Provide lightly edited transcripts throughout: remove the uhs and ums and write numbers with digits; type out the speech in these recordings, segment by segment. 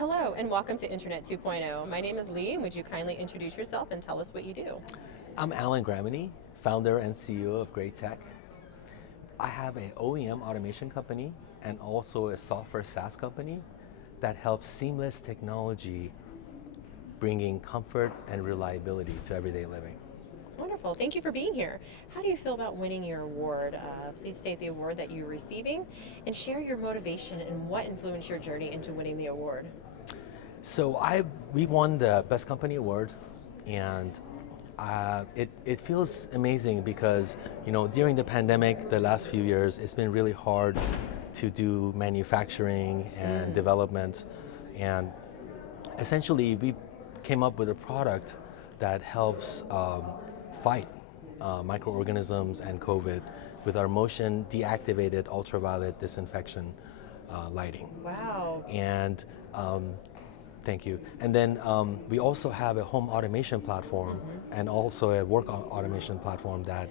Hello and welcome to Internet 2.0. My name is Lee, and would you kindly introduce yourself and tell us what you do? I'm Ghahramani, founder and CEO of Great Tech. I have an OEM automation company and also a software SaaS company that helps seamless technology bringing comfort and reliability to everyday living. Wonderful. Thank you for being here. How do you feel about winning your award? Please state the award that you're receiving and share your motivation and what influenced your journey into winning the award. So we won the Best Company Award, and it feels amazing because during the pandemic, the last few years, it's been really hard to do manufacturing and development, and essentially we came up with a product that helps fight microorganisms and COVID with our motion deactivated ultraviolet disinfection lighting. Wow. And thank you. And then we also have a home automation platform and also a work automation platform that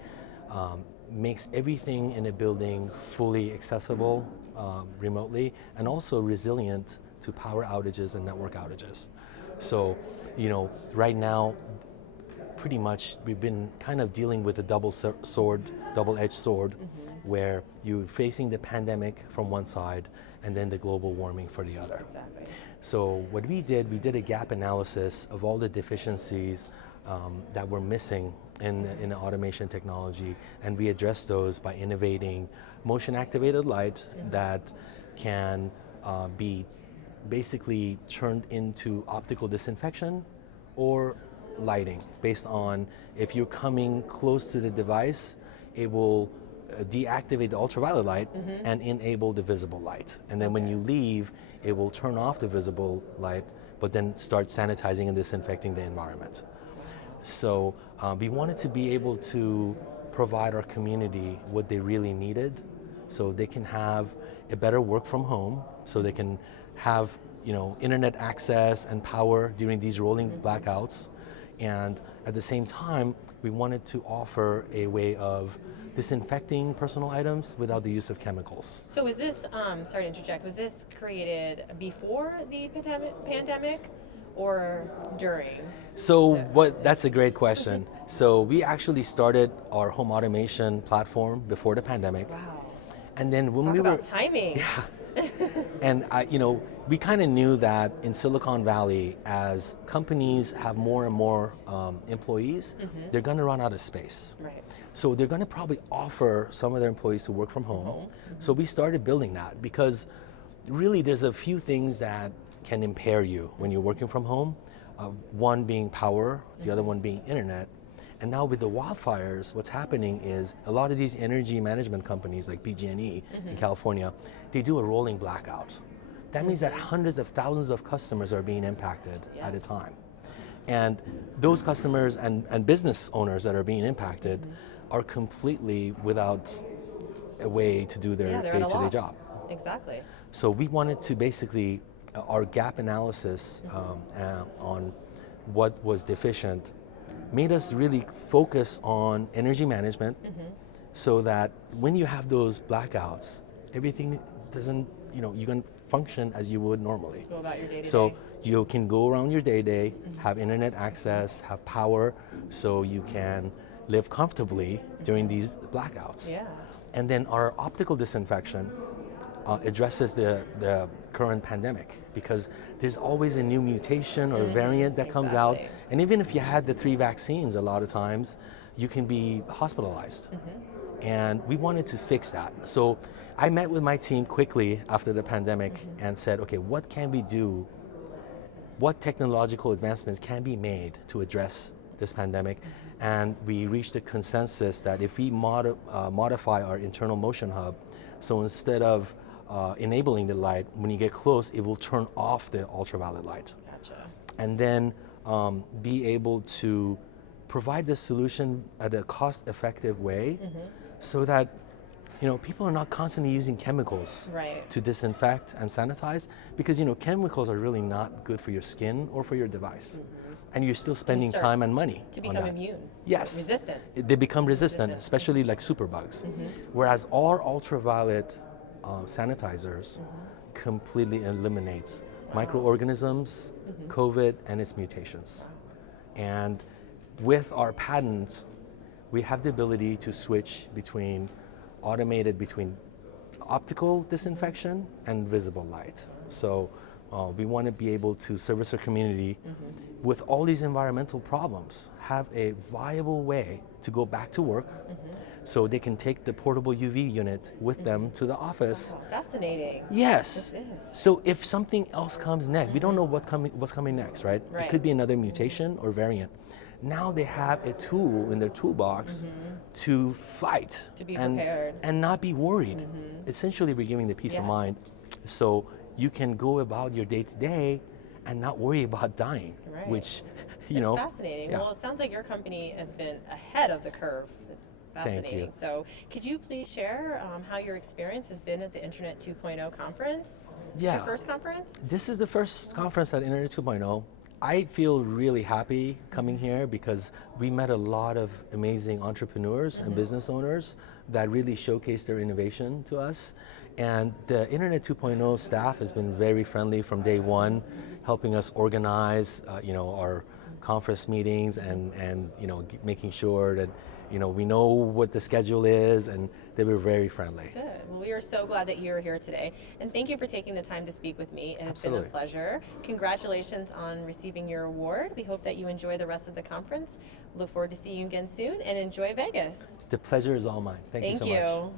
makes everything in a building fully accessible remotely and also resilient to power outages and network outages. So, right now, pretty much we've been kind of dealing with a double-edged sword, where you're facing the pandemic from one side and then the global warming for the other. Exactly. So what we did a gap analysis of all the deficiencies that were missing in the automation technology, and we addressed those by innovating motion-activated light that can be basically turned into optical disinfection or lighting based on if you're coming close to the device, it will deactivate the ultraviolet light and enable the visible light. And then when you leave, it will turn off the visible light, but then start sanitizing and disinfecting the environment. So we wanted to be able to provide our community what they really needed so they can have a better work from home, so they can have internet access and power during these rolling blackouts. And at the same time, we wanted to offer a way of disinfecting personal items without the use of chemicals. So was this, sorry to interject, was this created before the pandemic or during? That's a great question. So we actually started our home automation platform before the pandemic. Wow. And then when Talk we about timing. Yeah. And we kind of knew that in Silicon Valley, as companies have more and more employees, they're going to run out of space. Right. So they're going to probably offer some of their employees to work from home. So we started building that because really there's a few things that can impair you when you're working from home. One being power, the other one being internet. And now with the wildfires, what's happening is a lot of these energy management companies like PG&E in California, they do a rolling blackout. That means that hundreds of thousands of customers are being impacted at a time. And those customers and business owners that are being impacted are completely without a way to do their day-to-day job. Exactly. So we wanted to basically, our gap analysis on what was deficient made us really focus on energy management so that when you have those blackouts, everything doesn't, you can function as you would normally. Go about your day-to-day. So you can go around your day-to-day, have internet access, have power, so you can live comfortably during these blackouts. Yeah. And then our optical disinfection addresses the current pandemic because there's always a new mutation or variant that comes out. And even if you had the 3 vaccines, a lot of times you can be hospitalized. And we wanted to fix that. So I met with my team quickly after the pandemic and said, okay, what can we do? What technological advancements can be made to address this pandemic? And we reached a consensus that if we modify our internal motion hub, so instead of enabling the light, when you get close, it will turn off the ultraviolet light. Gotcha. And then be able to provide the solution at a cost-effective way so that people are not constantly using chemicals to disinfect and sanitize because chemicals are really not good for your skin or for your device. And you're still spending time and money to on become that. immune. Yes. Resistant. They become resistant, especially like superbugs. Whereas our ultraviolet sanitizers completely eliminate microorganisms, COVID, and its mutations. And with our patent, we have the ability to switch between optical disinfection and visible light. So we want to be able to service our community with all these environmental problems, have a viable way to go back to work so they can take the portable UV unit with them to the office. Wow, fascinating. Yes. This is. So if something else comes next, we don't know what's coming next, right? Right. It could be another mutation or variant. Now they have a tool in their toolbox to fight To be prepared. and not be worried. Essentially, we're giving the peace of Yes. mind so you can go about your day to day and not worry about dying, Right. which, It's fascinating. yeah. Well, it sounds like your company has been ahead of the curve. It's fascinating. you. So, could you please share how your experience has been at the Internet 2.0 conference? Is this Yeah. your first conference? This is the first conference at Internet 2.0. I feel really happy coming here because we met a lot of amazing entrepreneurs and business owners that really showcased their innovation to us. And the Internet 2.0 staff has been very friendly from day one, helping us organize, our conference meetings and making sure that we know what the schedule is, and they were very friendly. Good. Well, we are so glad that you're here today. And thank you for taking the time to speak with me. It has been Absolutely. a pleasure. Congratulations on receiving your award. We hope that you enjoy the rest of the conference. Look forward to seeing you again soon, and enjoy Vegas. The pleasure is all mine. Thank you so much. you.